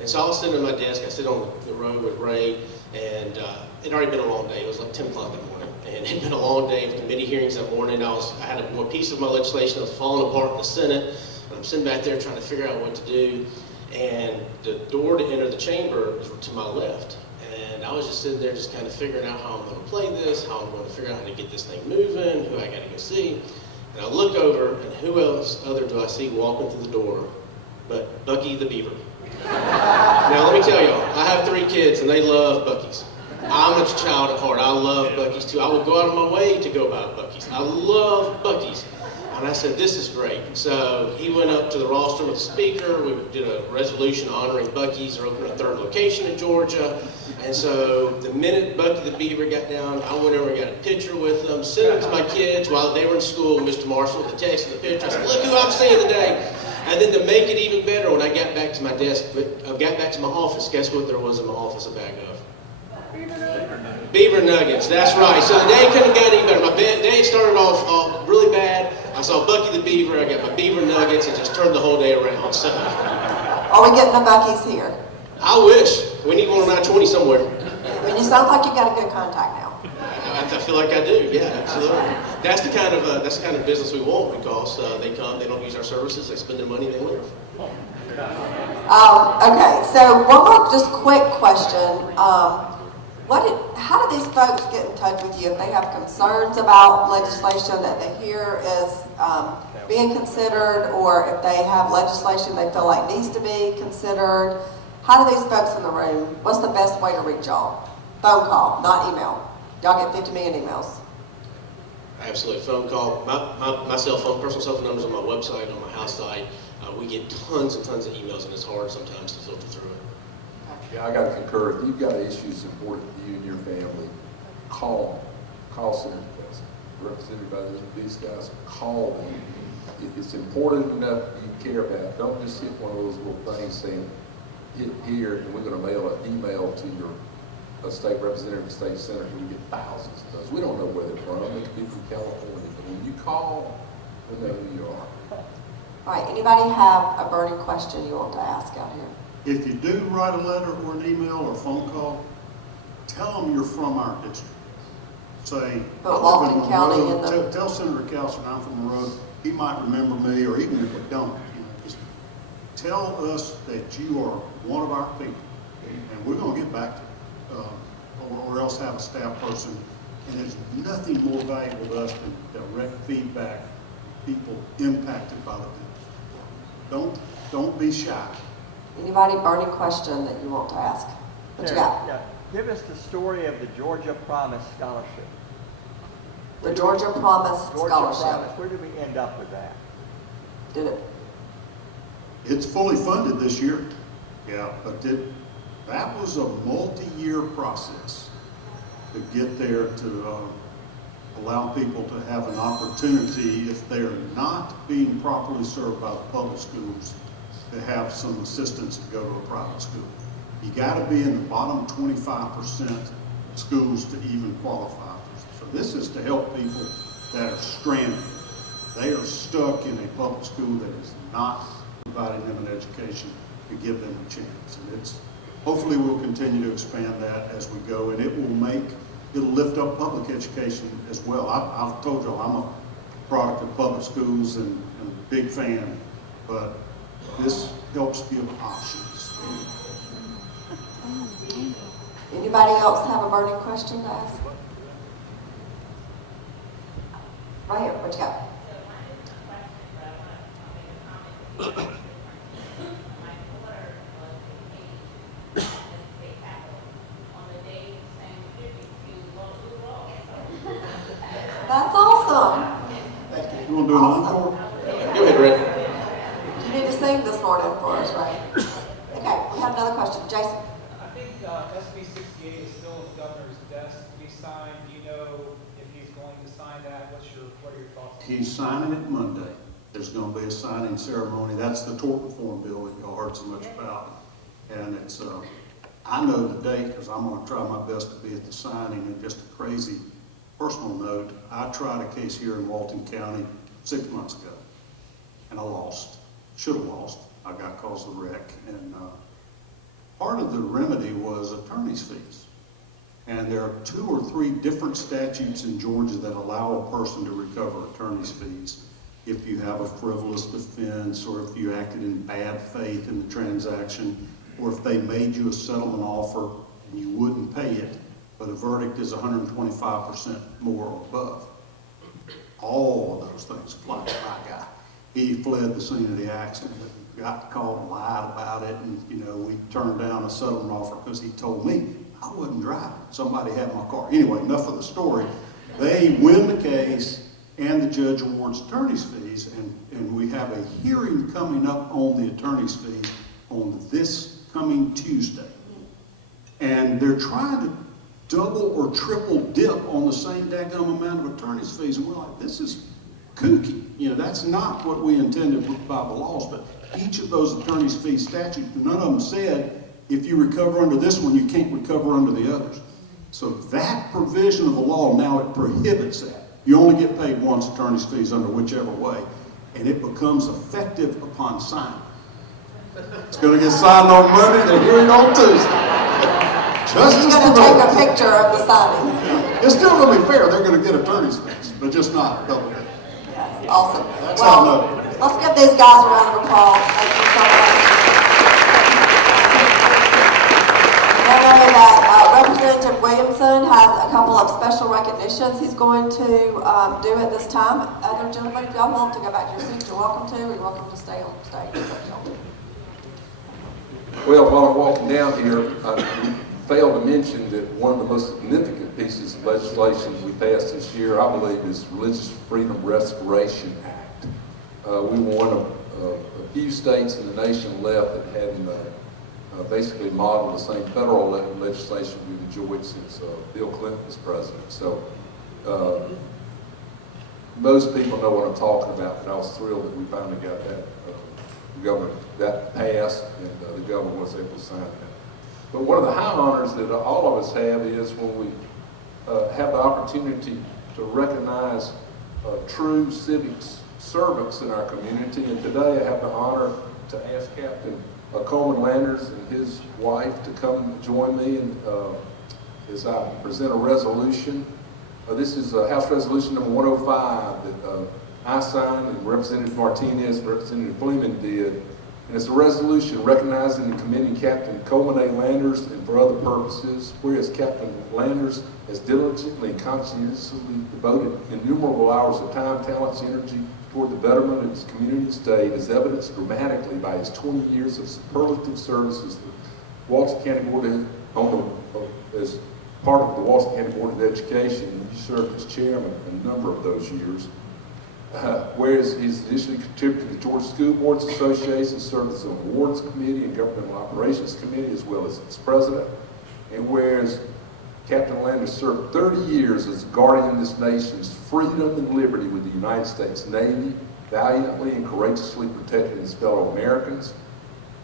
And so I was sitting at my desk, I sit on the road with Ray, and it'd already been a long day. It was like 10 o'clock in the morning, and it'd been a long day of committee hearings that morning. I had one piece of my legislation that was falling apart in the Senate, and I'm sitting back there trying to figure out what to do, and the door to enter the chamber is to my left. And I was just sitting there just kind of figuring out how I'm going to play this, how I'm going to figure out how to get this thing moving, who I got to go see. And I look over, and who else other do I see walking through the door but Bucky the Beaver. Now let me tell y'all, I have 3 kids and they love Buc-ee's. I'm a child at heart. I love Buc-ee's too. I would go out of my way to go buy Buc-ee's. I love Buc-ee's. And I said, this is great. So he went up to the rostrum with the speaker. We did a resolution honoring Buc-ee's. They're opening a 3rd location in Georgia. And so the minute Bucky the Beaver got down, I went over and got a picture with them, sent it to my kids while they were in school. Mr. Marshall, the text and the picture. I said, look who I'm seeing today. And then to make it even better, when I got back to my desk, I got back to my office, guess what there was in my office a bag of? Beaver Nuggets, that's right. So the day couldn't get any better. My day started off really bad. I saw Bucky the Beaver, I got my Beaver Nuggets, and just turned the whole day around. So, are we getting the Buc-ee's here? I wish. We need one on I-20 somewhere. I mean, you sound like you got a good contact now. I feel like I do, yeah, absolutely. that's the kind of business we want, because they come, they don't use our services, they spend their money, they leave. Okay, so one more just quick question. How do these folks get in touch with you if they have concerns about legislation that they hear is being considered, or if they have legislation they feel like needs to be considered? How do these folks in the room, what's the best way to reach y'all? Phone call, not email. Y'all get 50 million emails. Absolutely, phone call. My cell phone, personal cell phone number's on my website, on my house site. We get tons and tons of emails, and it's hard sometimes to filter through it. Yeah, I got to concur. If you've got issues important to you and your family, call Senator Kelsey, represented by these guys. Call them. If it's important enough you care about, don't just hit one of those little things saying, hit here, and we're going to mail an email to your state representative, state senator, and we get thousands of those. We don't know where they're from. They could be from California, but when you call, we know who you are. All right, anybody have a burning question you want to ask out here? If you do write a letter or an email or phone call, tell them you're from our district. Say, Walton County tell Senator Kelson I'm from Monroe. He might remember me, or even if we don't, just tell us that you are one of our people, and we're going to get back to you, or else have a staff person. And there's nothing more valuable to us than direct feedback from people impacted by the bill. Don't be shy. Anybody burning question that you want to ask? What you got? Yeah. Give us the story of the Georgia Promise Scholarship. The Georgia Promise Scholarship. Promise. Where did we end up with that? Did it? It's fully funded this year. Yeah, but that was a multi-year process to get there, to allow people to have an opportunity, if they're not being properly served by the public schools, to have some assistance to go to a private school. You got to be in the bottom 25% schools to even qualify. So this is to help people that are stranded. They are stuck in a public school that is not providing them an education to give them a chance. And hopefully we'll continue to expand that as we go, and it'll lift up public education as well. I've told you I'm a product of public schools and a big fan, but this helps give options. Anybody else have a burning question to ask? Right here, what you got? That's awesome. You want to do an encore? Go ahead, Rick. You need to sing this morning for us, right? Okay, we have another question. Jason. I think SB 68 is still at the governor's desk to be signed. Do you know if he's going to sign that? What are your thoughts? He's signing it Monday. There's going to be a signing ceremony. That's the tort reform bill that y'all heard so much about. And it's, I know the date because I'm going to try my best to be at the signing. And just a crazy personal note, I tried a case here in Walton County 6 months ago, and I lost. Should have lost. I got caused a wreck. And part of the remedy was attorney's fees. And there are 2 or 3 different statutes in Georgia that allow a person to recover attorney's fees if you have a frivolous defense, or if you acted in bad faith in the transaction, or if they made you a settlement offer and you wouldn't pay it, but a verdict is 125% more or above. All of those things apply to my guy. He fled the scene of the accident, got caught and lied about it, and we turned down a settlement offer because he told me I wasn't driving. Somebody had my car. Anyway, enough of the story. They win the case, and the judge awards attorney's fees, and we have a hearing coming up on the attorney's fees on this coming Tuesday. And they're trying to double or triple dip on the same daggum amount of attorney's fees, and we're like, this is kooky. That's not what we intended by the laws, but each of those attorney's fee statutes, none of them said, if you recover under this one, you can't recover under the others. So that provision of the law, now it prohibits that. You only get paid once attorney's fees under whichever way, and it becomes effective upon signing. It's going to get signed on Monday, they're hearing on Tuesday. Just He's going to take a picture of the signing. It's still going to be fair, they're going to get attorney's fees. but just not double dip. Yes, awesome. That's all I Well, know. let's give these guys a round of applause. Thank you so much. I know that Representative Williamson has a couple of special recognitions he's going to do at this time. Other gentlemen, if y'all want to go back to your seats, you're welcome to. You're welcome to stay on stage. Well, while I'm walking down here, I failed to mention that one of the most significant pieces of legislation we passed this year, I believe, is Religious Freedom Restoration Act. We were one of a few states in the nation left that hadn't basically modeled the same federal legislation we've enjoyed since Bill Clinton was president. So most people know what I'm talking about, but I was thrilled that we finally got that. The governor that passed, and the governor was able to sign that. But one of the high honors that all of us have is when we have the opportunity to recognize true civic servants in our community. And today I have the honor to ask Captain Coleman Landers and his wife to come join me and as I present a resolution. This is House Resolution number 105 that I signed and Representative Martinez and Representative Fleeman did. And it's a resolution recognizing and commending Captain Coleman A. Landers and for other purposes, whereas Captain Landers has diligently and conscientiously devoted innumerable hours of time, talents, and energy toward the betterment of his community and state, as evidenced dramatically by his 20 years of superlative service as the Walton County Board as part of the Walton County Board of Education. He served as chairman a number of those years. Whereas he's additionally contributed to the Georgia School Boards Association, served as an awards committee and governmental operations committee, as well as its president. And whereas Captain Landers served 30 years as guardian of this nation's freedom and liberty with the United States Navy, valiantly and courageously protecting his fellow Americans.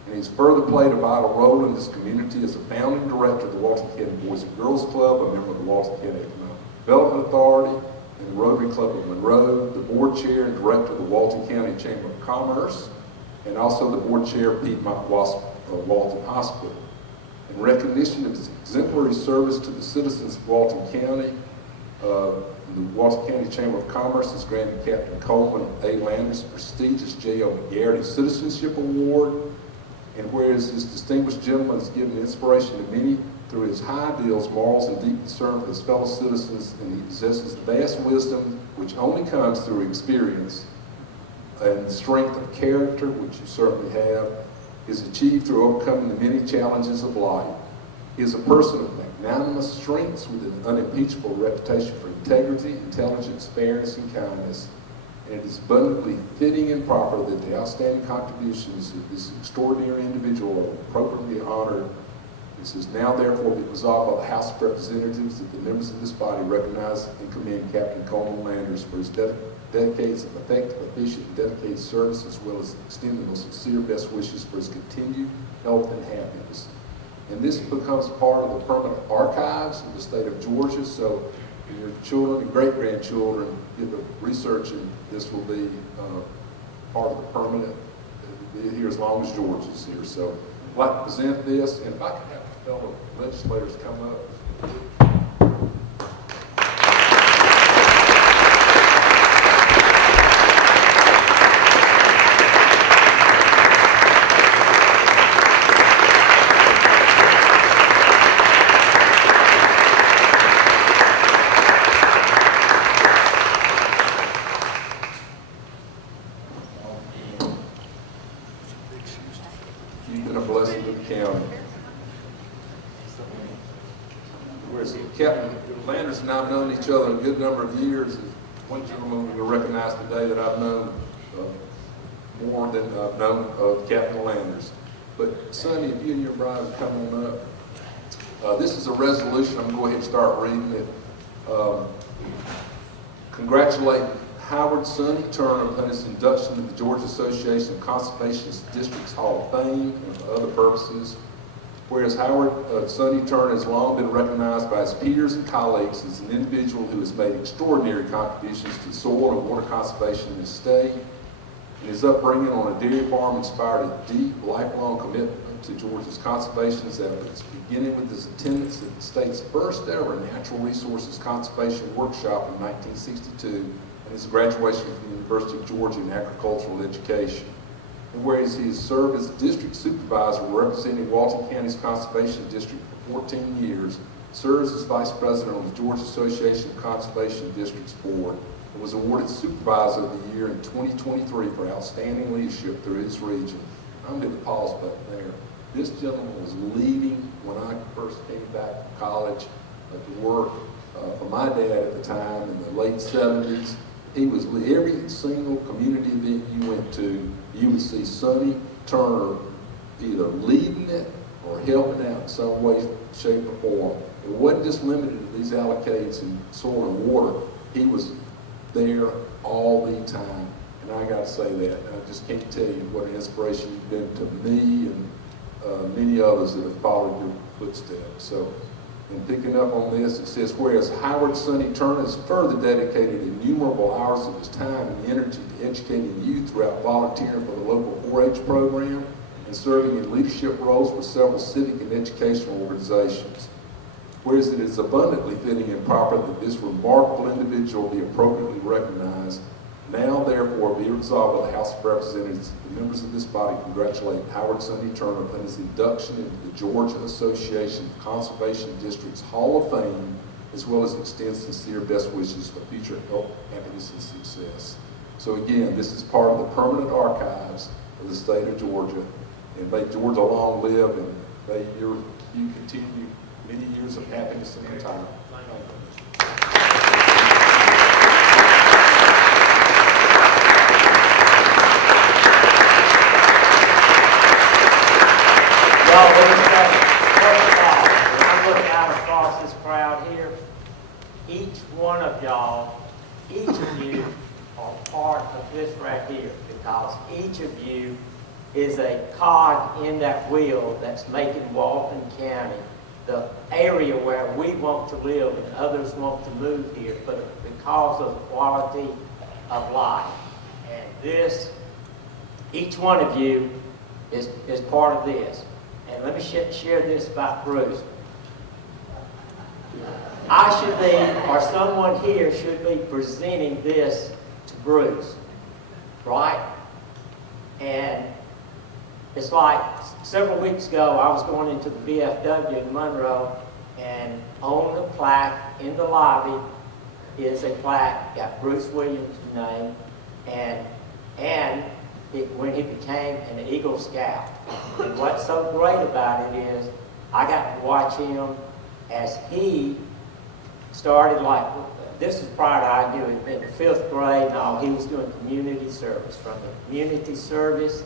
And he's further played a vital role in this community as a founding director of the Walton County Boys and Girls Club, a member of the Walton County Economic Development Authority, and the Rotary Club of Monroe, the board chair and director of the Walton County Chamber of Commerce, and also the board chair of Piedmont Walton Hospital. In recognition of his exemplary service to the citizens of Walton County, the Walton County Chamber of Commerce has granted Captain Coleman A. Landers the prestigious J.O. McGarity Citizenship Award. And whereas this distinguished gentleman has given inspiration to many through his high ideals, morals, and deep concern for his fellow citizens, and he possesses vast wisdom which only comes through experience and the strength of character, which you certainly have, is achieved through overcoming the many challenges of life. He is a person of magnanimous strengths with an unimpeachable reputation for integrity, intelligence, fairness, and kindness. And it is abundantly fitting and proper that the outstanding contributions of this extraordinary individual are appropriately honored. This is now therefore be resolved by the House of Representatives that the members of this body recognize and commend Captain Coleman Landers for his dedicated, effective, efficient, and dedicated service, as well as extend the most sincere best wishes for his continued health and happiness. And this becomes part of the permanent archives of the state of Georgia, so your children and great-grandchildren get to research, and this will be part of the permanent, it'll be here as long as George is here. So I'd like to present this, and if I could have fellow legislators come up. You've been a blessing to the county. Whereas Captain Landers and I have known each other a good number of years. One gentleman we recognize today that I've known more than I've known of Captain Landers. But Sonny, if you and your bride would come on up. This is a resolution. I'm going to go ahead and start reading it. Congratulate Howard Sonny Turner on his induction to the Georgia Association of Conservation Districts Hall of Fame and for other purposes. Whereas Howard Sonny Turner has long been recognized by his peers and colleagues as an individual who has made extraordinary contributions to soil and water conservation in the state. and his upbringing on a dairy farm inspired a deep, lifelong commitment to Georgia's conservationist efforts, beginning with his attendance at the state's first ever Natural Resources Conservation Workshop in 1962 and his graduation from the University of Georgia in agricultural education. And whereas he has served as district supervisor representing Walton County's Conservation District for 14 years, serves as vice president on the Georgia Association of Conservation Districts Board, and was awarded Supervisor of the Year in 2023 for outstanding leadership through his region. I'm going to pause button there. This gentleman was leading when I first came back from college to work for my dad at the time in the late 70s. He was every single community event you went to, you would see Sonny Turner either leading it or helping out in some way, shape, or form. It wasn't just limited to these allocates and soil and water. He was there all the time. And I got to say that. I just can't tell you what an inspiration you've been to me and many others that have followed your footsteps. So, in picking up on this, it says, whereas Howard Sonny Turner has further dedicated innumerable hours of his time and energy to educating youth throughout volunteering for the local 4-H program and serving in leadership roles for several civic and educational organizations. Whereas it is abundantly fitting and proper that this remarkable individual be appropriately recognized, now therefore be resolved by the House of Representatives, the members of this body congratulate Howard Sonny Turner upon his induction into the Georgia Association of Conservation Districts Hall of Fame, as well as extend sincere best wishes for future health, happiness, and success. So again, this is part of the permanent archives of the state of Georgia, and may Georgia long live, and may you continue many years of happiness and retirement. When I look out across this crowd here, each one of y'all, each of you are part of this right here, because each of you is a cog in that wheel that's making Walton County the area where we want to live and others want to move here, but because of the quality of life. And this, each one of you is part of this. And let me share this about Bruce. I should be, or someone here should be presenting this to Bruce, right? And it's like several weeks ago, I was going into the VFW in Monroe, and on the plaque in the lobby is a plaque, got Bruce Williams' name, and when he became an Eagle Scout. And what's so great about it is I got to watch him as he started, like, this was prior to I doing it in the 5th grade. Now he was doing community service. From the community service,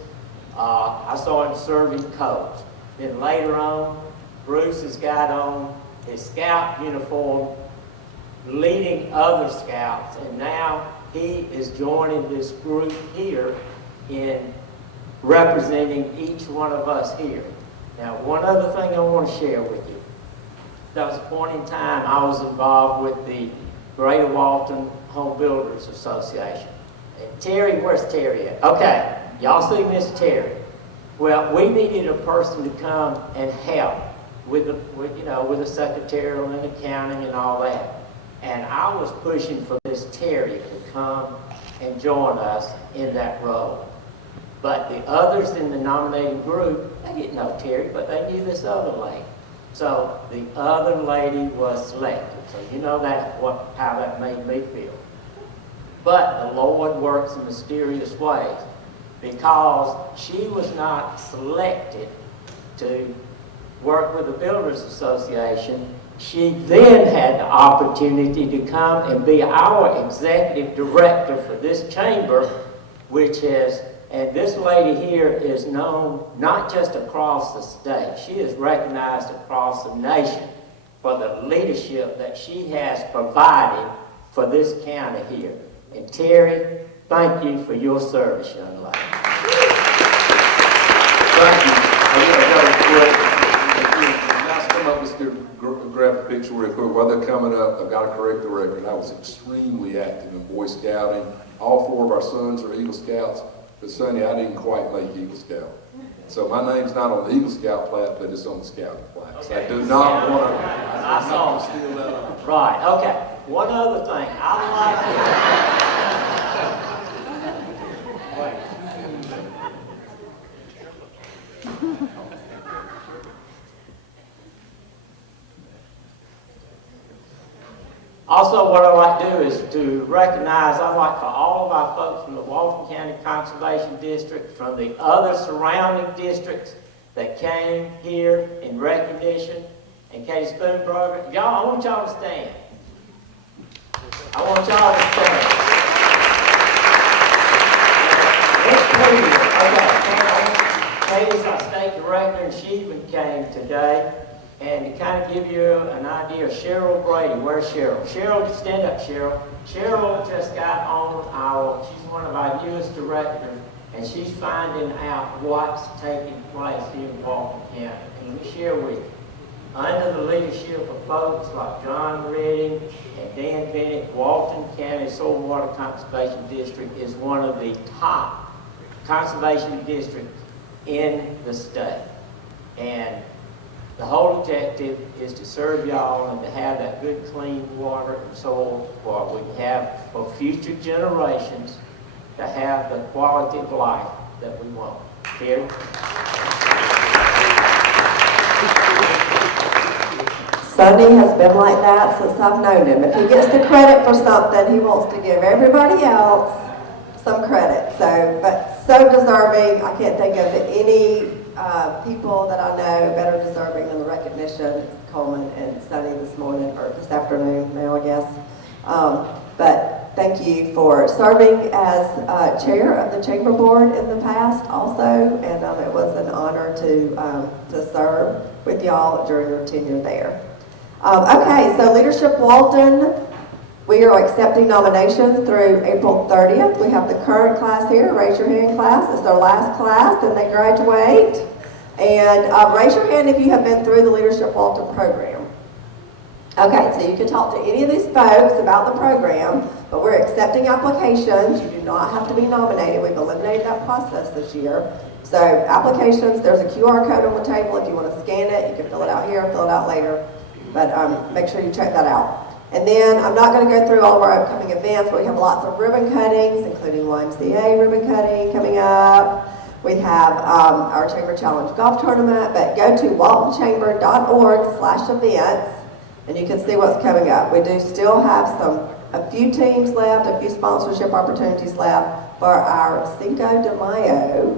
I saw him serving coach. Then later on, Bruce has got on his scout uniform, leading other scouts, and now he is joining this group here in representing each one of us here. Now, one other thing I want to share with you. There was a point in time I was involved with the Greater Walton Home Builders Association. And Terry, where's Terry at? Okay, y'all see Miss Terry. Well, we needed a person to come and help with the secretarial and accounting and all that. And I was pushing for Miss Terry to come and join us in that role. But the others in the nominating group, they didn't know Terry, but they knew this other lady. So the other lady was selected. So you know how that made me feel. But the Lord works in mysterious ways, because she was not selected to work with the Builders Association. She then had the opportunity to come and be our executive director for this chamber, which is, and this lady here is known not just across the state, she is recognized across the nation for the leadership that she has provided for this county here. And Terry, thank you for your service, young lady. Thank you. I'm going to go quick. Let's come up with grab a picture real quick. While they're coming up, I've got to correct the record. I was extremely active in Boy Scouting. All 4 of our sons are Eagle Scouts. But Sonny, I didn't quite make Eagle Scout. So my name's not on the Eagle Scout plaque, but it's on the Scouting plaque. So I do not want to steal that up. Right, okay. One other thing. Also, what I'd like to do is to recognize, I'd like for all of our folks from the Walton County Conservation District, from the other surrounding districts that came here in recognition, and Katie Spoon program. Y'all, I want y'all to stand. I want y'all to stand. Katie's our state director, and she even came today. And to kind of give you an idea, Cheryl Brady, where's Cheryl? Cheryl, stand up, Cheryl. Cheryl just got on she's one of our newest directors, and she's finding out what's taking place here in Walton County. And we share with you. Under the leadership of folks like John Redding and Dan Bennett, Walton County Soil and Water Conservation District is one of the top conservation districts in the state. And the whole objective is to serve y'all and to have that good, clean water and soil what we have for future generations to have the quality of life that we want. Here. Sonny has been like that since I've known him. If he gets the credit for something, he wants to give everybody else some credit. But so deserving. I can't think of any people that I know better deserving than the recognition. Coleman and Sonny this morning, or this afternoon now, I guess. But thank you for serving as chair of the chamber board in the past also, and it was an honor to serve with y'all during your tenure there. Okay, so Leadership Walton, we are accepting nominations through April 30th. We have the current class here. Raise your hand, class. It's their last class, then they graduate. And raise your hand if you have been through the Leadership Walton program. Okay, so you can talk to any of these folks about the program, but we're accepting applications. You do not have to be nominated. We've eliminated that process this year. So applications, there's a QR code on the table. If you want to scan it, you can fill it out here, fill it out later. But make sure you check that out. And then I'm not going to go through all of our upcoming events, but we have lots of ribbon cuttings, including YMCA ribbon cutting coming up. We have our Chamber Challenge Golf Tournament, but go to waltonchamber.org/events, and you can see what's coming up. We do still have a few teams left, a few sponsorship opportunities left for our Cinco de Mayo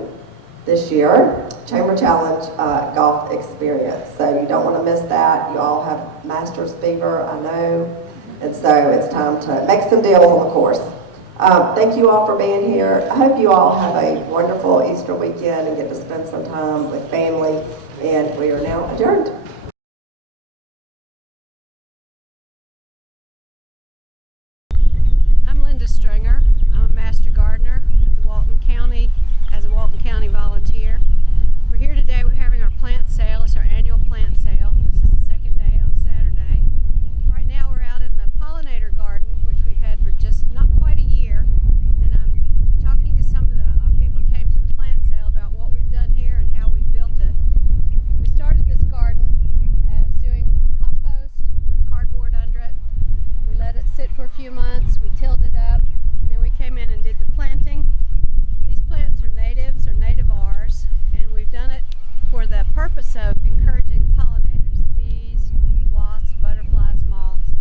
this year, Chamber Challenge golf experience. So you don't want to miss that. You all have Masters fever, I know. And so it's time to make some deals on the course. Thank you all for being here. I hope you all have a wonderful Easter weekend and get to spend some time with family. And we are now adjourned. I'm Linda Stringer. I'm a Master Gardener at the Walton County as a Walton County volunteer. We're here today. We're having our plant sale. It's our annual plant sale. This is the second day on Saturday. Right now we're out in the pollinator garden, which we've had for just not quite a year. And I'm talking to some of the people who came to the plant sale about what we've done here and how we've built it. We started this garden as doing compost with cardboard under it. We let it sit for a few months. We tilled it up, and then we came in and did the planting. These plants are natives or nativars, and we've done it for the purpose of encouraging pollinators, bees, wasps, butterflies, moths.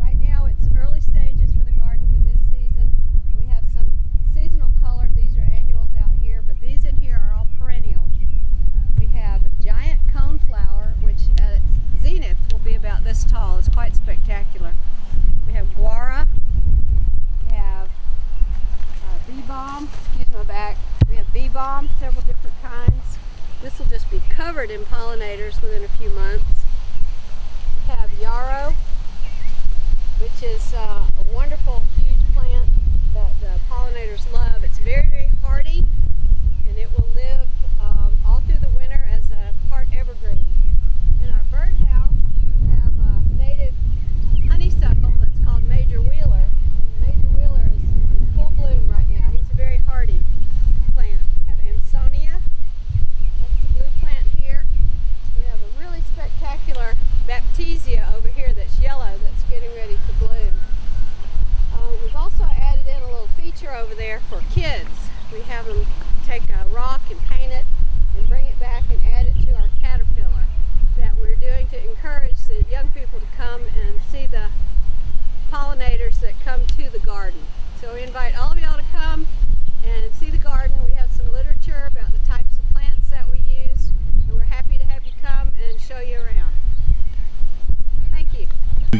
Right now it's early stages for the garden for this season. We have some seasonal color. These are annuals out here, but these in here are all perennials. We have a giant coneflower, which at its zenith will be about this tall. It's quite spectacular. We have guara. We have bee balm. Excuse my back. We have bee balm, several different kinds. This will just be covered in pollinators within a few months. We have yarrow, which is a wonderful, huge plant that the pollinators love. It's very, very hardy, and it will live all through the winter as a part evergreen. In our birdhouse, we have a native honeysuckle that's called Major Wheeler, and Major Wheeler is in full bloom right now. He's very hardy.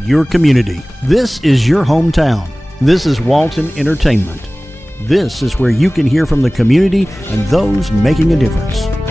your community. This is your hometown. This is Walton Entertainment. This is where you can hear from the community and those making a difference.